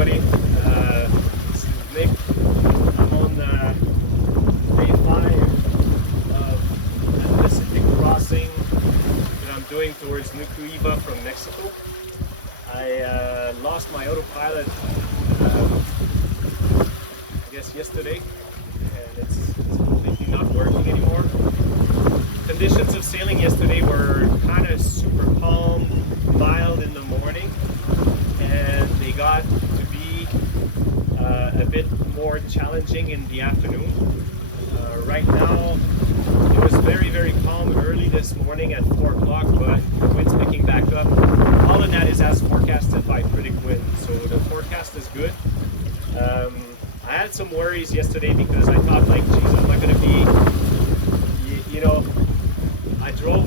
everybody. This is Nick. I'm on day 5 of the Pacific crossing that I'm doing towards Nukuiva from Mexico. I lost my autopilot, I guess yesterday, and it's completely not working anymore. Conditions of sailing yesterday were kind of super calm, mild in the morning, and they got to be a bit more challenging in the afternoon. Right now, it was very calm early this morning at 4 o'clock, but the wind's picking back up. All of that is as forecasted by Predict Wind, so the forecast is good. I had some worries yesterday because I thought, like, geez, am I going to be, you know, I drove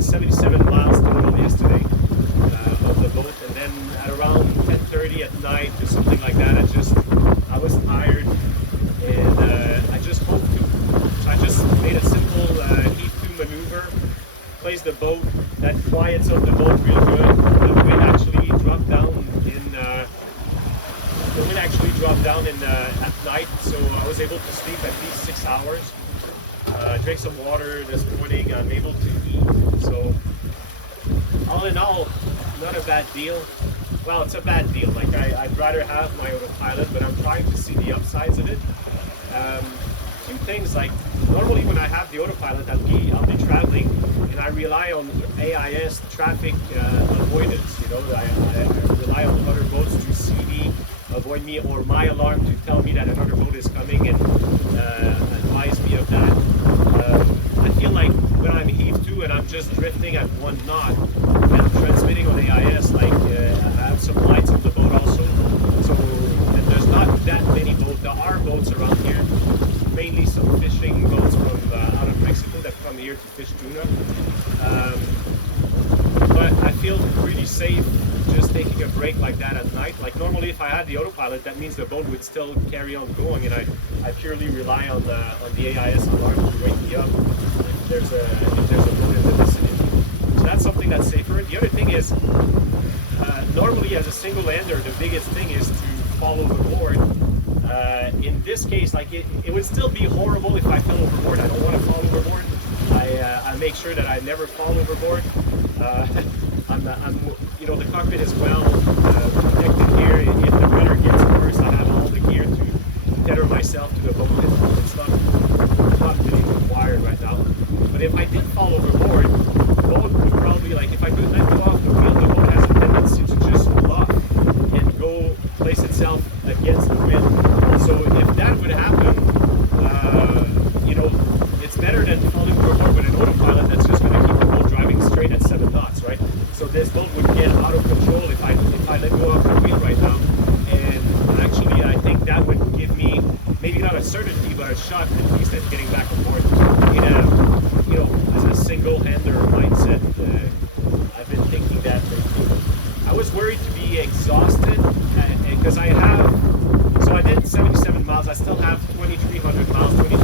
77 miles total yesterday of the boat, and then at around 10:30 at night or something like that, I was tired, and I just hoped to. So I just made a simple heave-to maneuver, placed the boat, that quiets up the boat real good. The wind actually dropped down at night, so I was able to sleep at least 6 hours. Drank some water this morning. I'm able to eat. So all in all, not a bad deal. Well, it's a bad deal. Like I'd rather have my autopilot, but I'm trying to see the upsides of it. Two things, like normally when I have the autopilot, I'll be traveling and I rely on AIS traffic avoidance. You know, I rely on other boats to see me, avoid me, or my alarm to tell me that another boat is coming and advise me of that. I feel like when I'm heaved to and I'm just drifting at 1 knot and I'm transmitting on AIS, like I have some lights on the boat also. So and there's not that many boats. There are boats around here, mainly some fishing boats from out of Mexico that come here to fish tuna. But I feel pretty safe just taking a break like that at night. Like normally if I had the autopilot, that means the boat would still carry on going, and I purely rely on the AIS alarm to wake me up if there's a boat in the vicinity. So that's something that's safer. The other thing is, normally as a single lander, the biggest thing is to fall overboard. In this case, like it would still be horrible if I fell overboard. I don't want to fall overboard. I make sure that I never fall overboard. You know, the cockpit is well protected here. If the weather gets worse, I have all the gear to tether myself to the boat. It's not really required right now. But if I did fall overboard, the boat would probably, like, if I could let go off the wheel, the boat has a tendency to just bluff and go place itself against the wind. So if that would happen, you know, it's better than falling overboard with an autopilot that's just going to keep the boat driving straight at 7 knots, right? So this boat would get out of control if I let go of the wheel right now. And actually, I think that would give me maybe not a certainty, but a shot at least at getting back on board in a, you know, as a single-hander mindset. I've been thinking that I was worried to be exhausted because so I did 77 miles. I still have 2,300 miles to go.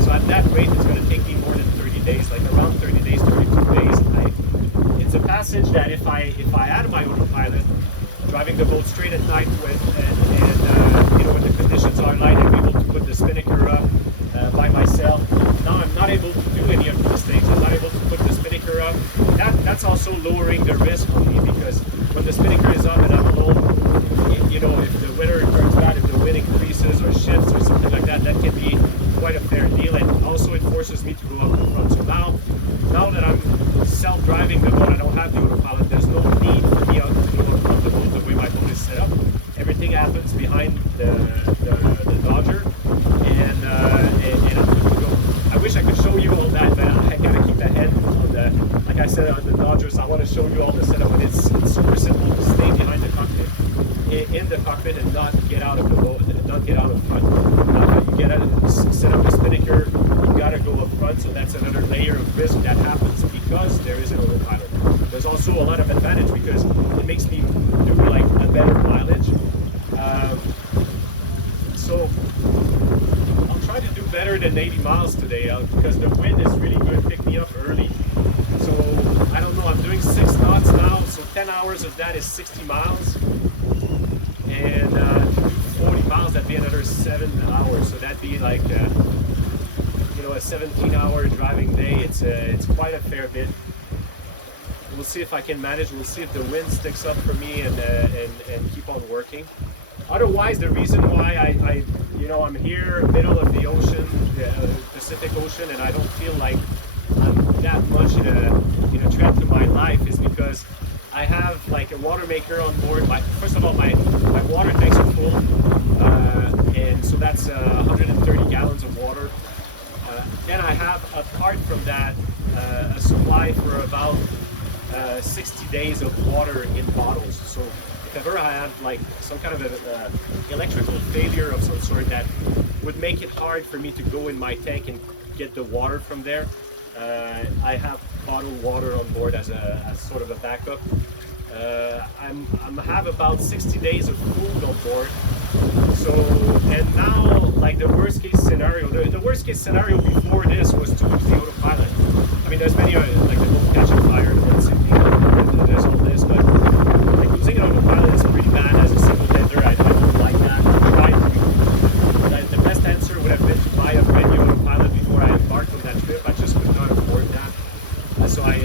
So at that rate, it's going to take me more than 30 days, like around 30 days, 32 days. It's a passage that if I had my autopilot, driving the boat straight at night and you know, when the conditions are light, I'm able to put the spinnaker up by myself. Now I'm not able to do any of these things. I'm not able to put the spinnaker up. That's also lowering the risk for me, because when the spinnaker is up and I'm alone, you know, if the weather turns bad, if the wind increases or shifts or something like that, that can be quite a fair deal. And also it forces me to go up the front. So now that I'm self-driving the boat, I don't have the autopilot, there's no need for me to go up front the boat the way my boat is set up. Everything happens behind the Dodger, and I'm good to go. I wish I could show you all that, but I gotta keep the head on the, like I said, on the Dodgers. I want to show you all the setup, and it's super simple to stay behind the cockpit, in the cockpit, and not get out of the boat, not get out of front. You set up the spinnaker, you gotta go up front, so that's another layer of risk that happens because there is an autopilot. There's also a lot of advantage because it makes me do like a better mileage. So I'll try to do better than 80 miles today because the wind is really good. Pick me up early. So I don't know, I'm doing 6 knots now, so 10 hours of that is 60 miles. and to do 40 miles, that'd be another 7 hours. So that'd be like you know, a 17-hour driving day. It's quite a fair bit. We'll see if I can manage. We'll see if the wind sticks up for me and keep on working. Otherwise, the reason why I you know, I'm here, middle of the ocean, the Pacific Ocean, and I don't feel like I'm that much in a threat to my life is because I have like a water maker on board. First of all, my water tanks are full, and so that's 130 gallons of water. Then I have, apart from that, a supply for about 60 days of water in bottles. So if ever I have like some kind of a electrical failure of some sort that would make it hard for me to go in my tank and get the water from there, I have bottled water on board as sort of a backup. I have about 60 days of food on board. So, and now, like the worst case scenario, the worst case scenario before this was to lose the autopilot. I mean, there's many, like the boat catching fire, there's all this, but like losing an autopilot is pretty bad as a single tender. I don't like that. The best answer would have been to buy a brand new autopilot before I embarked on that trip. I just could not afford that. So I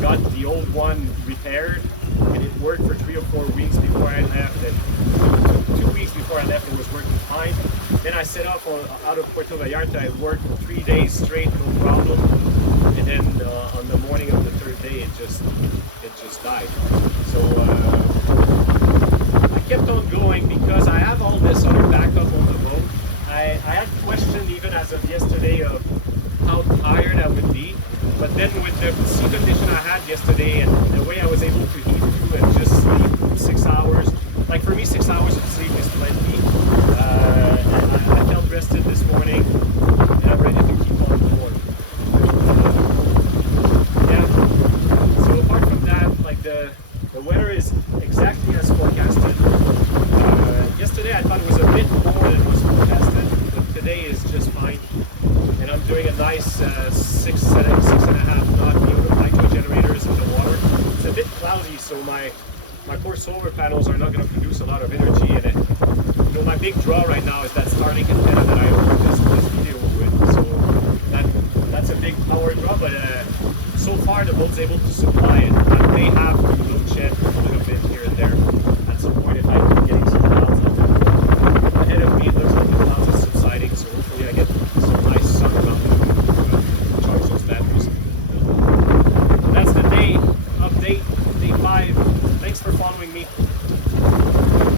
got the old one repaired, and it worked for 3 or 4 weeks before I left, and 2 weeks before I left it was working fine. Then I set off out of Puerto Vallarta. I worked for 3 days straight, no problem, and then on the morning of the 3rd day it just died. So I kept on going because I have all this other backup on the boat. I had questioned even as of yesterday of how tired I would be, but then with the sea condition I had yesterday and the way I was able to heat through and just sleep 6 hours, like for me 6 hours of sleep is plenty. And I felt rested this morning and I'm ready to keep on going. Yeah. So apart from that, like the weather is exactly as forecasted. Yesterday I thought it was a bit more than was forecasted, but today is just fine. And I'm doing a nice 6.5 knot hydro generators in the water. It's a bit cloudy, so my poor solar panels are not going to produce a lot of energy in it. You know, my big draw right now is that Starlink antenna that I opened this video with. So that's a big power draw, but so far the boat's able to supply it. I may have to load shed a little bit here and there at some point if I keep getting some clouds out there. Ahead of me it looks like the clouds are subsiding, so hopefully I get some nice sun around to charge those batteries. That's the day update, day 5. Thanks for following me.